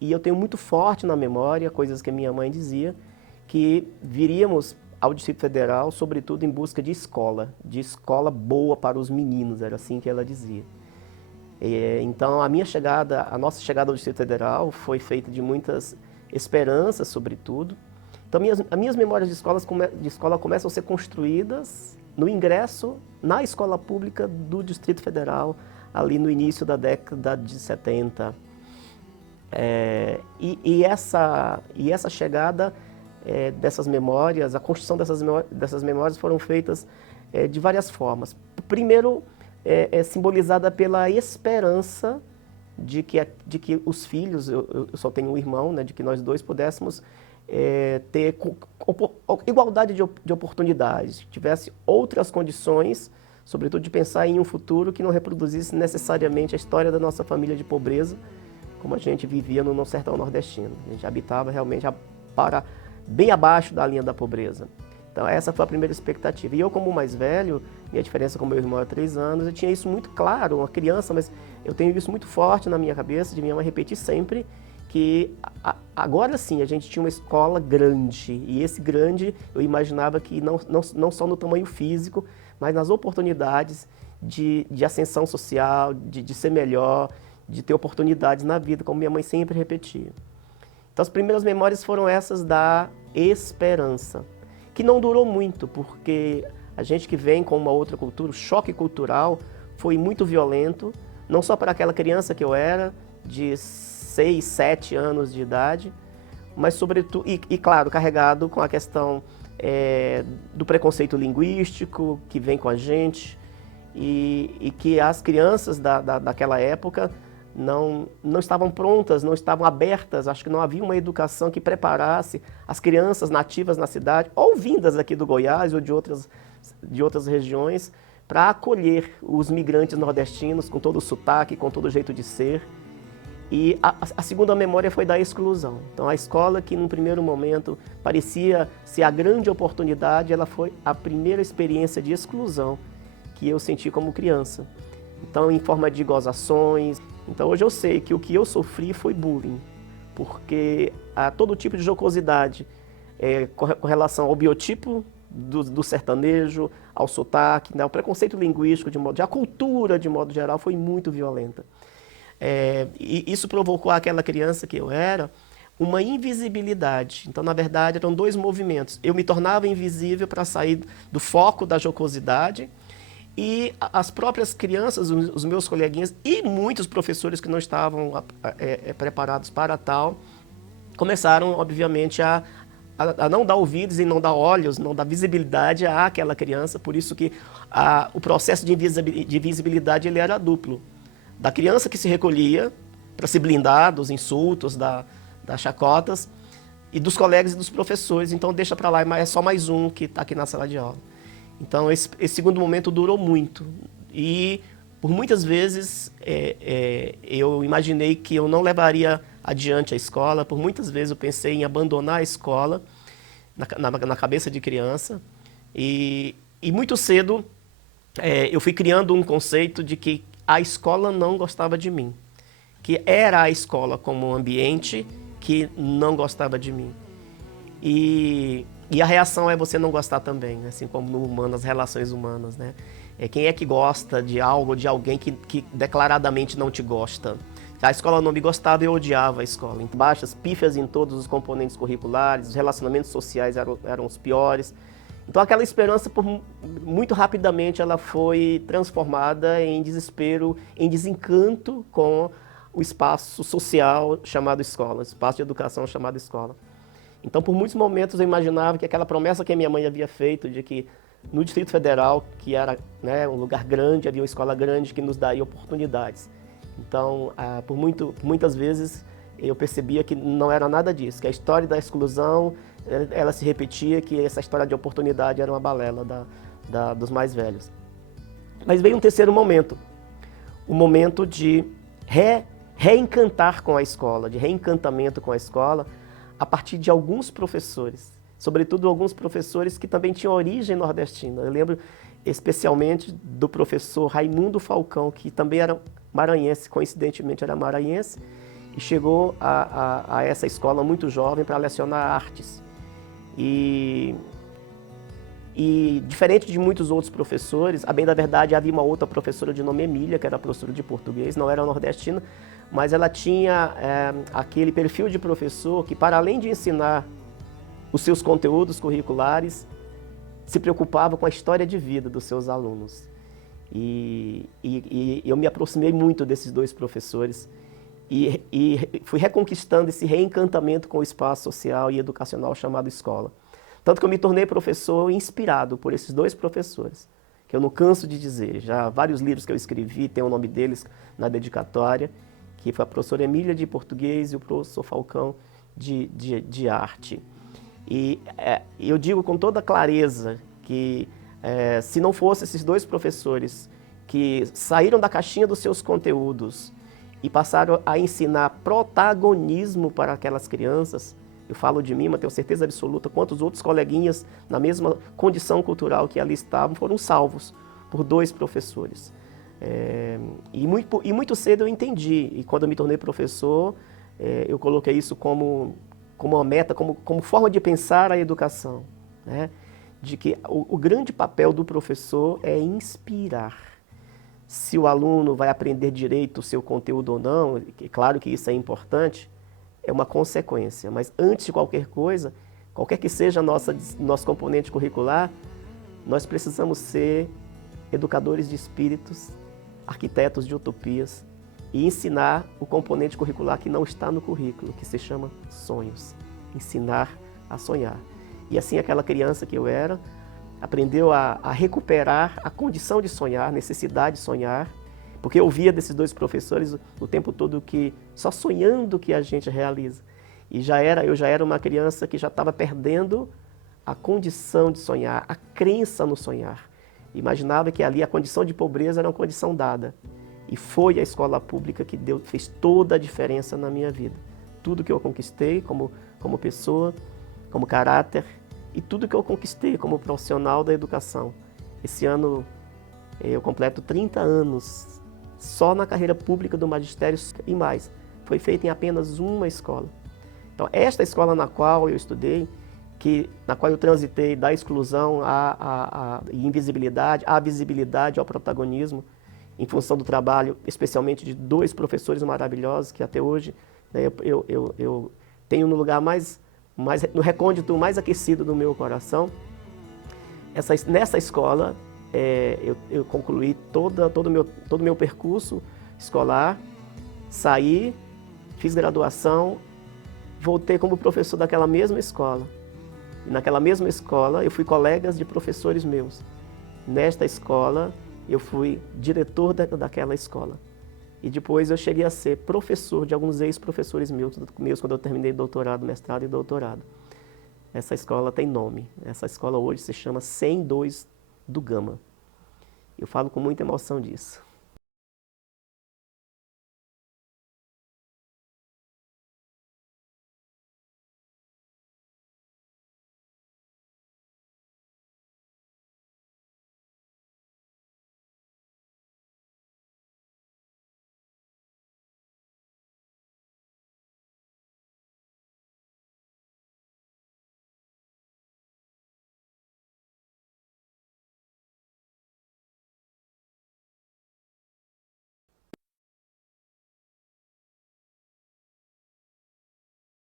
E eu tenho muito forte na memória coisas que minha mãe dizia, que viríamos ao Distrito Federal, sobretudo em busca de escola boa para os meninos, era assim que ela dizia. Então a nossa chegada ao Distrito Federal foi feita de muitas esperanças, sobretudo. Então as minhas memórias de escola começam a ser construídas no ingresso na escola pública do Distrito Federal, ali no início da década de 70. E essa chegada dessas memórias, a construção dessas memórias foram feitas de várias formas. Primeiro, simbolizada pela esperança de que os filhos, eu só tenho um irmão, né, de que nós dois pudéssemos ter igualdade de oportunidades, tivesse outras condições, sobretudo de pensar em um futuro que não reproduzisse necessariamente a história da nossa família de pobreza, como a gente vivia no sertão nordestino. A gente habitava realmente bem abaixo da linha da pobreza. Então essa foi a primeira expectativa. E eu, como mais velho, minha diferença com meu irmão há 3 anos, eu tinha isso muito claro, uma criança, mas eu tenho isso muito forte na minha cabeça, de minha mãe repetir sempre, que agora sim a gente tinha uma escola grande, e esse grande eu imaginava que não só no tamanho físico, mas nas oportunidades de ascensão social, de ser melhor, de ter oportunidades na vida, como minha mãe sempre repetia. Então as primeiras memórias foram essas da esperança, que não durou muito, porque a gente que vem com uma outra cultura, o choque cultural foi muito violento, não só para aquela criança que eu era, de 6, 7 anos de idade, mas sobretudo, e claro, carregado com a questão do preconceito linguístico que vem com a gente, e que as crianças daquela época não estavam prontas, não estavam abertas, acho que não havia uma educação que preparasse as crianças nativas na cidade, ou vindas aqui do Goiás ou de outras regiões, para acolher os migrantes nordestinos com todo o sotaque, com todo o jeito de ser. E a segunda memória foi da exclusão. Então a escola, que num primeiro momento parecia ser a grande oportunidade, ela foi a primeira experiência de exclusão que eu senti como criança. Então em forma de gozações. Então hoje eu sei que o que eu sofri foi bullying, porque há todo tipo de jocosidade com relação ao biotipo do sertanejo, ao sotaque, né, ao preconceito linguístico, a cultura de modo geral foi muito violenta. E isso provocou àquela criança que eu era uma invisibilidade. Então, na verdade, eram 2 movimentos. Eu me tornava invisível para sair do foco da jocosidade, e as próprias crianças, os meus coleguinhas e muitos professores que não estavam preparados para tal, começaram, obviamente, a não dar ouvidos e não dar olhos, não dar visibilidade àquela criança. Por isso que o processo de visibilidade ele era duplo. Da criança que se recolhia para se blindar dos insultos, das chacotas, e dos colegas e dos professores. Então deixa para lá, mas é só mais um que está aqui na sala de aula. Então esse segundo momento durou muito, e por muitas vezes eu imaginei que eu não levaria adiante a escola, por muitas vezes eu pensei em abandonar a escola na cabeça de criança, e muito cedo eu fui criando um conceito de que a escola não gostava de mim, que era a escola como ambiente que não gostava de mim. E a reação é você não gostar também, né? Assim como no humano, as relações humanas, né? Quem é que gosta de algo, de alguém que declaradamente não te gosta? A escola não me gostava, eu odiava a escola. Baixas, pífias em todos os componentes curriculares, os relacionamentos sociais eram os piores. Então aquela esperança, muito rapidamente, ela foi transformada em desespero, em desencanto com o espaço social chamado escola, o espaço de educação chamado escola. Então, por muitos momentos, eu imaginava que aquela promessa que a minha mãe havia feito de que no Distrito Federal, que era, né, um lugar grande, havia uma escola grande que nos daria oportunidades. Então, muitas vezes, eu percebia que não era nada disso, que a história da exclusão, ela se repetia, que essa história de oportunidade era uma balela dos mais velhos. Mas veio um terceiro momento, o momento de reencantar com a escola, de reencantamento com a escola, a partir de alguns professores, sobretudo alguns professores que também tinham origem nordestina. Eu lembro especialmente do professor Raimundo Falcão, que também era maranhense, coincidentemente era maranhense, e chegou a essa escola muito jovem para lecionar artes. E diferente de muitos outros professores, a bem da verdade havia uma outra professora de nome Emília, que era professora de português, não era nordestina, mas ela tinha aquele perfil de professor que, para além de ensinar os seus conteúdos curriculares, se preocupava com a história de vida dos seus alunos. E eu me aproximei muito desses dois professores e fui reconquistando esse reencantamento com o espaço social e educacional chamado escola. Tanto que eu me tornei professor inspirado por esses dois professores, que eu não canso de dizer. Já vários livros que eu escrevi, tem o nome deles na dedicatória, que foi a professora Emília de português e o professor Falcão de arte. E eu digo com toda clareza que se não fossem esses dois professores que saíram da caixinha dos seus conteúdos e passaram a ensinar protagonismo para aquelas crianças, eu falo de mim, mas tenho certeza absoluta, quantos outros coleguinhas na mesma condição cultural que ali estavam foram salvos por dois professores. E muito cedo eu entendi, e quando eu me tornei professor, eu coloquei isso como uma meta, como forma de pensar a educação, né? De que o grande papel do professor é inspirar. Se o aluno vai aprender direito o seu conteúdo ou não, é claro que isso é importante, é uma consequência, mas antes de qualquer coisa, qualquer que seja nosso componente curricular, nós precisamos ser educadores de espíritos, arquitetos de utopias e ensinar o componente curricular que não está no currículo, que se chama sonhos, ensinar a sonhar. E assim aquela criança que eu era, aprendeu a recuperar a condição de sonhar, necessidade de sonhar, porque eu ouvia desses dois professores o tempo todo que só sonhando que a gente realiza. E eu já era uma criança que já estava perdendo a condição de sonhar, a crença no sonhar. Imaginava que ali a condição de pobreza era uma condição dada. E foi a escola pública que fez toda a diferença na minha vida. Tudo que eu conquistei como pessoa, como caráter, e tudo que eu conquistei como profissional da educação. Esse ano eu completo 30 anos só na carreira pública do magistério e mais. Foi feito em apenas uma escola. Então, esta escola na qual eu estudei, na qual eu transitei da exclusão à invisibilidade, à visibilidade, ao protagonismo, em função do trabalho, especialmente de dois professores maravilhosos, que até hoje, né, eu tenho no lugar no recôndito mais aquecido do meu coração. Nessa escola, eu concluí todo o meu percurso escolar, saí, fiz graduação, voltei como professor daquela mesma escola. E naquela mesma escola eu fui colega de professores meus. Nesta escola eu fui diretor daquela escola. E depois eu cheguei a ser professor de alguns ex-professores meus quando eu terminei doutorado, mestrado e doutorado. Essa escola tem nome. Essa escola hoje se chama 102 do Gama. Eu falo com muita emoção disso.